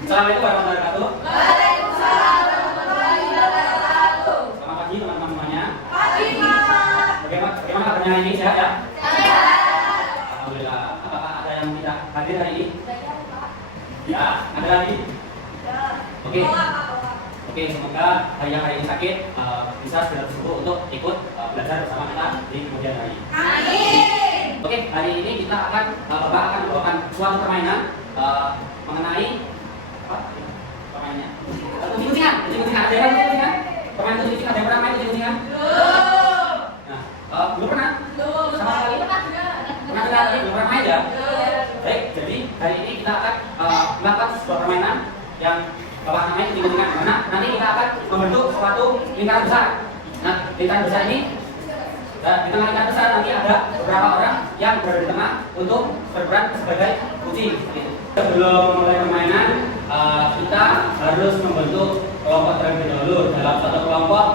Assalamualaikum warahmatullahi wabarakatuh. Waalaikumsalam warahmatullahi wabarakatuh. Selamat pagi teman-teman semuanya. Pagi, Pak. Bagaimana kabarnya ini, sehat ya? Sehat. Alhamdulillah. Apakah ada yang tidak hadir hari ini? Ya, ada lagi. Oke. Oke, semoga yang hari ini sakit bisa segera sembuh untuk ikut belajar bersama kita di kemudian hari. Amin. Oke, hari ini kita akan Bapak akan membawakan suatu permainan mengenai apa? Permainannya. Kucing-kucingan, ada yang kucing-kucingan? Permainan kucing-kucingan, ada yang pernah main kucing-kucingan? Belum. Nah, belum pernah? Belum. Sama sekali? Pernah dengar tapi belum pernah main ya? Baik, jadi hari ini kita akan melakukan sebuah permainan yang Bapak namanya kucing-kucingan. Mana nanti kita akan membentuk suatu lingkaran besar. Nah, lingkaran besar ini di tengah lingkaran besar nanti ada beberapa orang yang berada di tengah untuk berperan sebagai kucing. Sebelum mulai permainan, kita harus membentuk kelompok terlebih dahulu. Dalam satu kelompok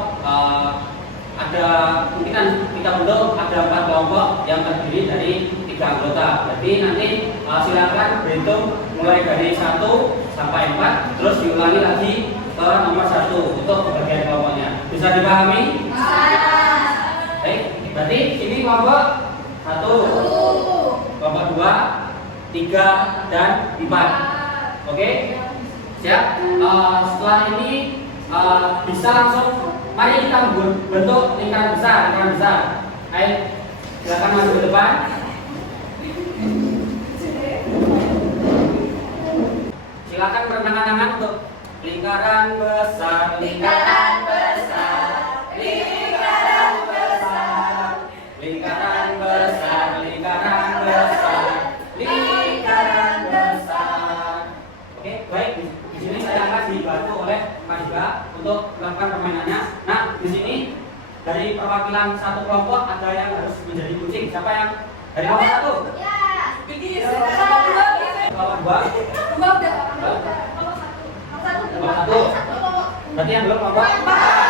ada kemungkinan kita bentuk ada 4 kelompok yang terdiri dari 3 anggota. Jadi nanti silakan berhitung mulai dari 1 sampai 4, terus diulangi lagi ke nomor 1 untuk pembagian kelompoknya. Bisa dipahami? Baik, berarti ini kelompok 1, kelompok 2, 3, dan 4. Oke? Siap? Setelah ini bisa langsung mari kita bentuk lingkaran besar, Ayo, silakan maju ke depan. Silakan bertangan tangan untuk lingkaran besar, lingkaran besar, lingkaran besar, lingkaran besar, lingkaran besar, lingkaran besar. Oke, baik. Di sini saya akan dibantu oleh Pak Juga untuk melakukan permainannya. Nah, di sini dari perwakilan satu kelompok ada yang harus menjadi kucing. Siapa yang dari kelompok 1? Ya. Kelompok 2? Kelompok 1. Berarti yang belum kelompok 4.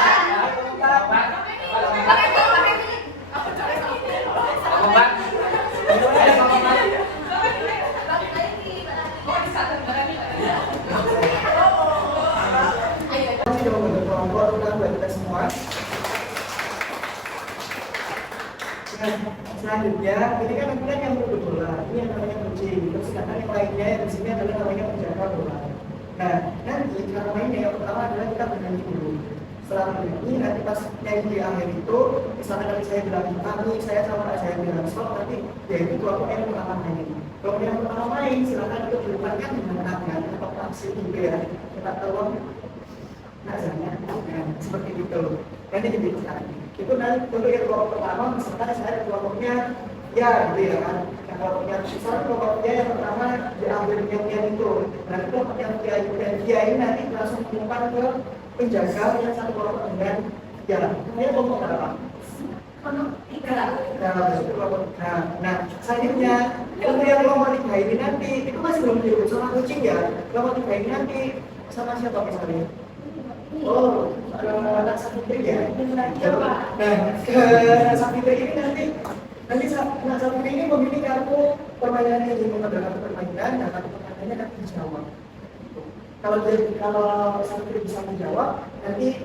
Selanjutnya, ini kan nanti yang merebut bola, ini yang namanya kucing. Terus sedangkan yang lainnya di sini adalah namanya penjaga bola. Nah, nanti cara mainnya yang pertama adalah kita bernyanyi dulu. Setelah bernyanyi, nanti pas nyanyi di akhir itu, misalnya nanti saya bilang kami, saya sama saya bilang stop, nanti ya itu kelompok yang pertama main. Kalau yang pertama main, silakan itu dilakukan dengan tangan atau aksi juga ya. Kita tolong nazarnya, seperti itu. Nanti dibilang. Itu nanti untuk yang kelompok pertama, misalkan saya kelompoknya ya gitu ya kan. Yang kelompoknya misalnya kelompoknya yang pertama diambil yang itu. Nah itu yang dia ini nanti langsung menyimpan ke penjaga yang satu kelompok dengan ya. Ini kelompok berapa? Kelompok 3. Nah selanjutnya untuk yang kelompok 3 ini nanti itu masih belum diurut sama kucing ya. Kelompok 3 ini nanti sama siapa misalnya? Oh, anak Safitri ya. Nah, ke anak Safitri ini nanti anak Safitri ini memilih kartu permainan yang dimulai kartu permainan dan kartu permainannya akan dijawab. Kalau Safitri bisa menjawab, nanti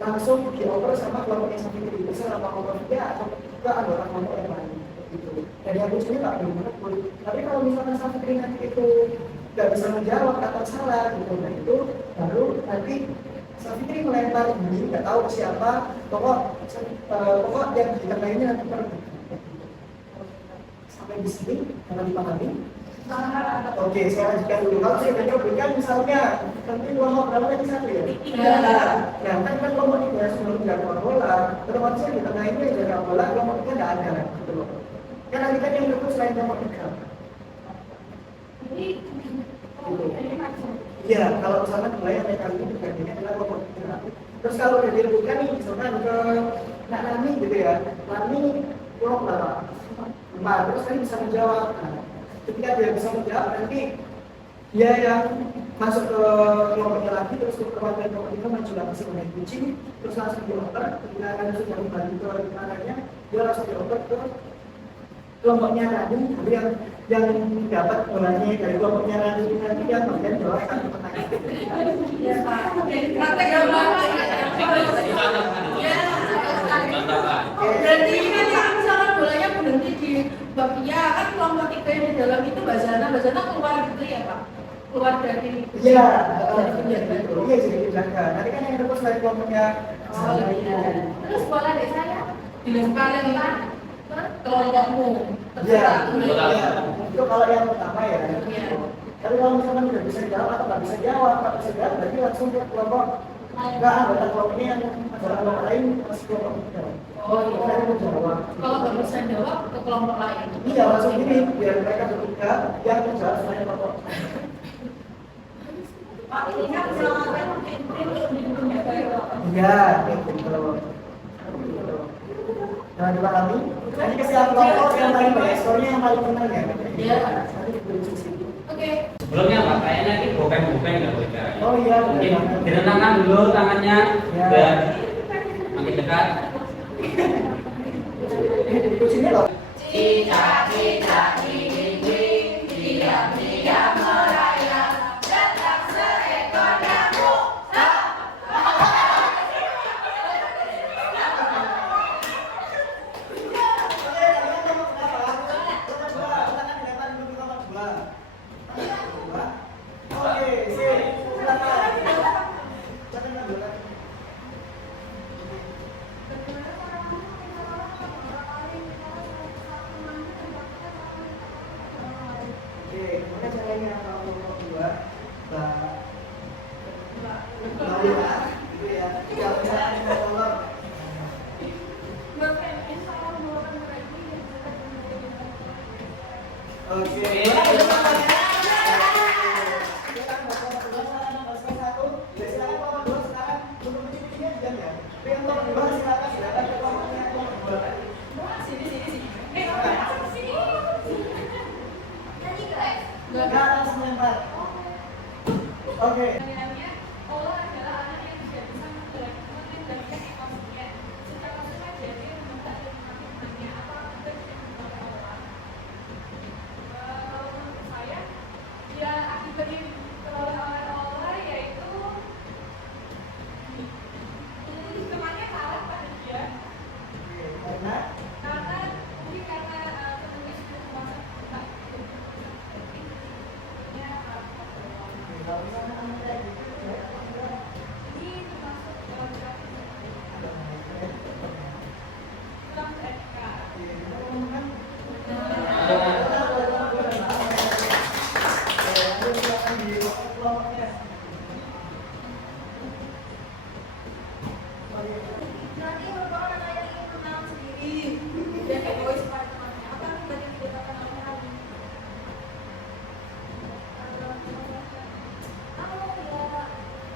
langsung dioper sama kelompoknya Safitri. Bisa sama kelompok 3 atau juga anggota kelompok yang lain. Gitu. Dan yang lucunya nggak boleh. Tapi kalau misalnya Safitri nanti itu nggak bisa menjawab atau salah, gitu, nah itu baru nanti Safitri melempar ini, nggak tahu siapa, pokok yang di tengah ini nanti sampai di sini, kalau dipahami. Oke, saya lanjutkan dulu. Kalau saya berikan misalnya, nanti kelompok berapa tadi 1 ya? Nah, kan kelompok 3 sebelum jaga bola, otomatis di tengah ini yang jaga bola, kelompok 3 nggak ada, gitu loh. Kan nanti kan yang berikut selain kelompok 3. Iya, kalau misalkan mulai yang kali ini dibandingkan adalah kelompok 3. Terus kalau udah direbutkan nih, misalkan ke Nak Nani gitu ya, Nani kelompok berapa? 4. Terus kan bisa menjawab. Nah, ketika dia bisa menjawab, nanti dia yang masuk ke kelompoknya lagi, terus ke perwakilan kelompok 3 maju lagi sebagai kucing, terus langsung dioper. Ketika Anda sudah kembali ke lingkarannya, dia langsung dioper ke kelompoknya Nani, yang yang dapat bolanya dari kelompoknya nanti yang bagian jawab satu pertanyaan. Iya, Pak. Praktek gambar. Ya. Berarti ini kalau misalkan bolanya berhenti di bagian kan kelompok tiga yang di dalam itu Bazana keluar gitu ya Pak? Keluar dari Iya, penjaga. iya jadi penjaga. Nanti kan yang terus dari kelompoknya. Oh iya. Terus bola dari saya dilemparin ke kelompokmu. Iya, Terserah. iya. Itu kalau yang pertama ya. Iya. Tapi kalau misalkan tidak bisa jawab atau nggak bisa jawab, nggak bisa jawab, berarti langsung ke kelompok. Nggak anggota kelompoknya yang adalah kelompok lain masih kelompok kita. Oh iya. Saya mau jawab. Kalau nggak bisa jawab ke kelompok lain. Iya langsung gini biar mereka bertiga yang menjawab selain kelompok. Pak ini kan selama mungkin penjaga ya. Iya, gitu. Jangan dipahami. Nanti kesiap kelompok yang paling banyak skornya yang paling benar ya. Iya. Nanti berdiskusi. Oke. Sebelumnya Pak, kayaknya ini bopeng-bopeng nggak boleh bicara. Oh iya, Mungkin benar. direndangkan dulu tangannya Ya. dan makin dekat. Kucingnya loh. Cicak cicak dinding diam merayap datang seekor nyamuk. Oke, sip. Silakan. Oke, kemudian caranya kalau kelompok dua, Laura, gitu ya. Kalau misalnya mau keluar, oke. Oke. Nanti merupakan anak yang ingin menang sendiri dan egois pada temannya. Apa akibat yang didapatkan oleh hal ini?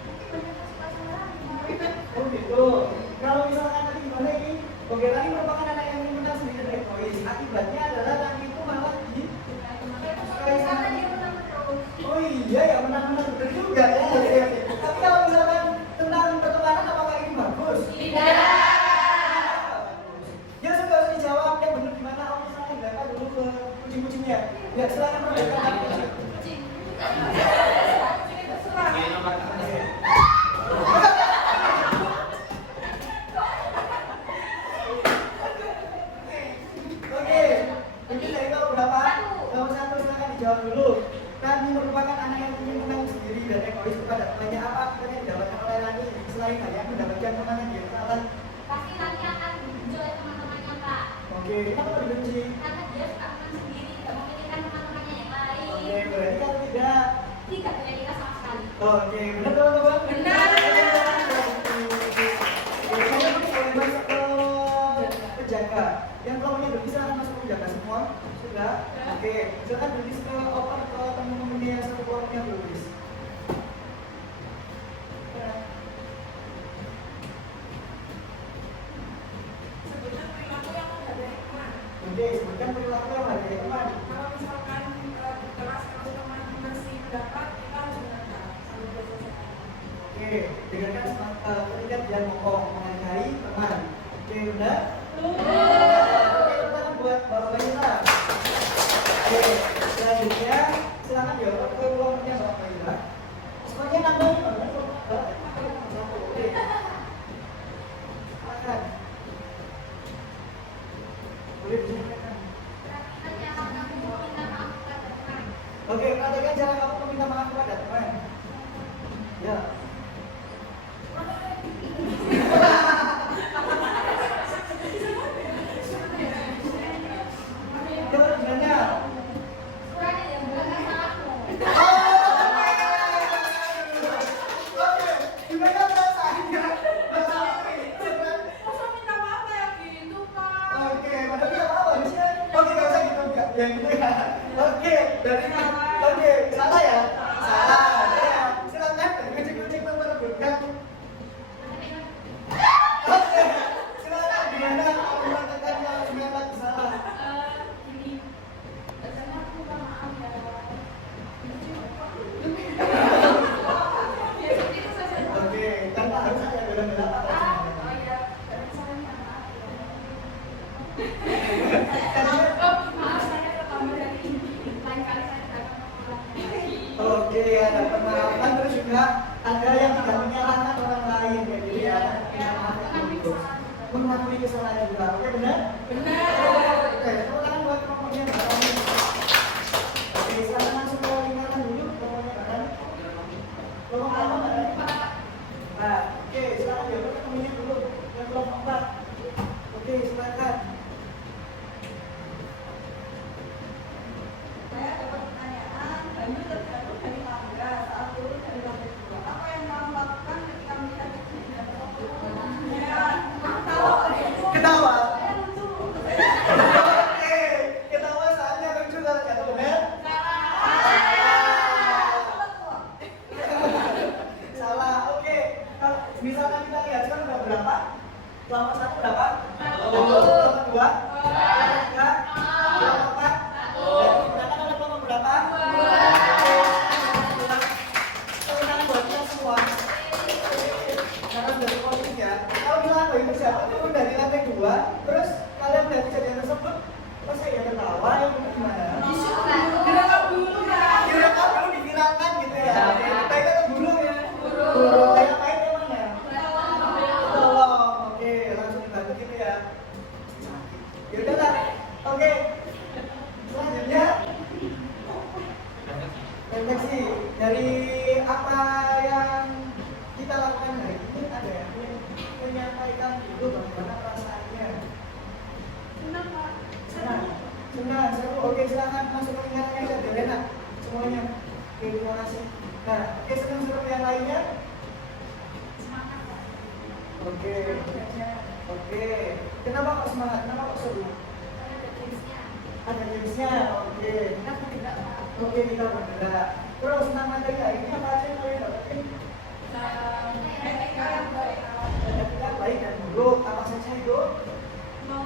Mungkin banyak yang suka sama Oh gitu. Kalau misalkan tadi gimana ini? Oke, tadi merupakan anak yang ingin menang sendiri dan egois. Akibatnya adalah tadi itu malah di. karena dia menang terus. Oh iya ya menang-menang betul juga ya. Tapi kalau misalkan tentang pertemanan apakah ini bagus? Tidak. Ya sudah harus dijawab yang benar gimana? Oh misalnya berapa dulu ke kucing-kucingnya? Ya silakan memberitakan kucing. Kucing. Ini nomor Oke, mungkin dari kau berapa? Nomor satu silakan dijawab dulu. Rani merupakan anak yang ingin menang sendiri dan egois kepada temannya. Apa akibatnya yang didapatkan oleh Rani selain hanya mendapatkan kemenangan di kesalahan? Pasti nanti akan dibenci oleh teman-temannya Pak, Oke, kenapa dibenci? karena dia suka menang sendiri, tidak memikirkan teman-temannya yang lain, Oke, berarti kalau tidak. tidak punya sama sekali. Oke, benar teman-teman? Benar. Oke, saya mungkin boleh masuk ke penjaga. Yang kelompoknya berpisah akan masuk ke penjaga semua? Sudah? Oke, silakan berpisah ke open ke teman-temannya yang satu kelompoknya berpisah. Sebutkan perilaku yang menghargai teman. Oke, sebutkan perilaku yang ada teman. Kalau misalkan di kelas kalau teman masih dapat kita harus mendengar sambil selesai. Oke, dengarkan ketika dia ngomong menghargai teman. Oke, benar? Oke, tangan buat Bapak Bayina. Oke, Silakan. Boleh disampaikan. Oke, perhatikan cara kamu meminta maaf kepada teman. Ya. Coba gimana? Oke, gimana perasaannya? Masa minta maaf kayak gitu, Pak? Oke, mana dia apa sih? Oke, nggak usah gitu, nggak yang gitu ya. Oke, dari oke, salah ya? Salah, ya. Silakan, kucing-kucing merebutkan. Oke, silakan gimana? Kamu mengatakan kalau sebenarnya salah. Gini, biasanya aku minta maaf ya. Ya, seperti itu saja. Oke, tanpa harus ada bela-bela apa Oh iya, dari saya minta maaf ya. Karena Maaf, saya pertama dari ini. Lain kali saya tidak akan mengulangi lagi. oke, ada pemaafan terus juga ada yang tidak menyalahkan orang lain kayak gitu ya. Minta maaf itu. Mengakui kesalahan juga. Oke, benar? Benar. Oke, tepuk tangan buat kelompoknya. Oke, sekarang langsung ke lingkaran dulu kelompoknya kan. Kelompok apa kan? Nah, oke, silakan ya, ketemunya dulu yang kelompok 4. Oke, silakan. Saya dapat pertanyaan, banyu terjatuh dari tangga saat turun dari lantai 2. Apa yang kamu lakukan ketika melihat kejadian tersebut? Ya, kalau Ketawa. saya lucu. Oke, ketawa saatnya lucu kalau jatuh benar. Salah. Oke. Kalau misalkan kita lihat sekarang udah berapa? Kelompok 1 berapa? Kelompok 2? Kelompok 3? Kelompok 4? Dan berapa ada kelompok berapa? Tepuk tangan buat kita semua. Karena sudah positif ya. Kalau misalkan bagi siapa turun dari lantai 2, terus kalian melihat kejadian tersebut, terus kayak ketawa, yang benar gimana? Direkam dulu ya. Direkam dulu diviralkan gitu ya. Kita itu guru ya. Guru. Kayak main emang ya. Tolong. Oke, langsung dibantu gitu ya. Ya udahlah. Oke. Selanjutnya refleksi dari apa yang kita lakukan hari ini ada yang menyampaikan dulu bagaimana perasaannya. Senang, Pak. Senang, senang, seru. Oke, silakan masuk ke lingkarannya aja, Delena. Semuanya. Oke, terima kasih. Nah, oke, senang-senang yang lainnya. Semangat, Pak. Oke, oke. Kenapa kok semangat? Kenapa kok seru? Ada jenisnya. Ada gamesnya. Oke. Kita bergerak, Pak. Oke, kita bergerak. Terus tentang materi hari ini apa aja yang kalian dapetin? Etika yang baik. Ada kita baik dan buruk. Apa saja itu? Minta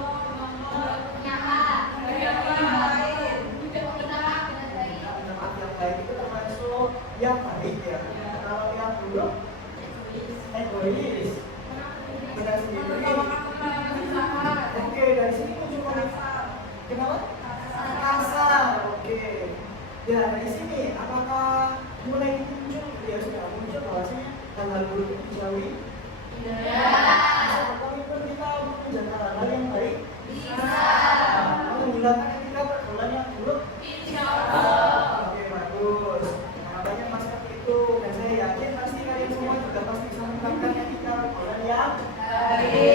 maaf yang baik itu termasuk yang baik ya. Kalau yang buruk, egois. Benar sendiri. Oke, dari sini muncul komentar. Kenapa? Kasar. Oke. Ya, dari sini apakah mulai muncul ya sudah muncul bahwasanya hal-hal buruk itu dijauhi? Komitmen kita untuk menjaga hal-hal yang baik? Menghilangkan etika pergaulan yang buruk? Oke, bagus. Makanya mas seperti itu. Dan saya yakin pasti kalian semua juga pasti bisa menerapkan etika pergaulan yang baik.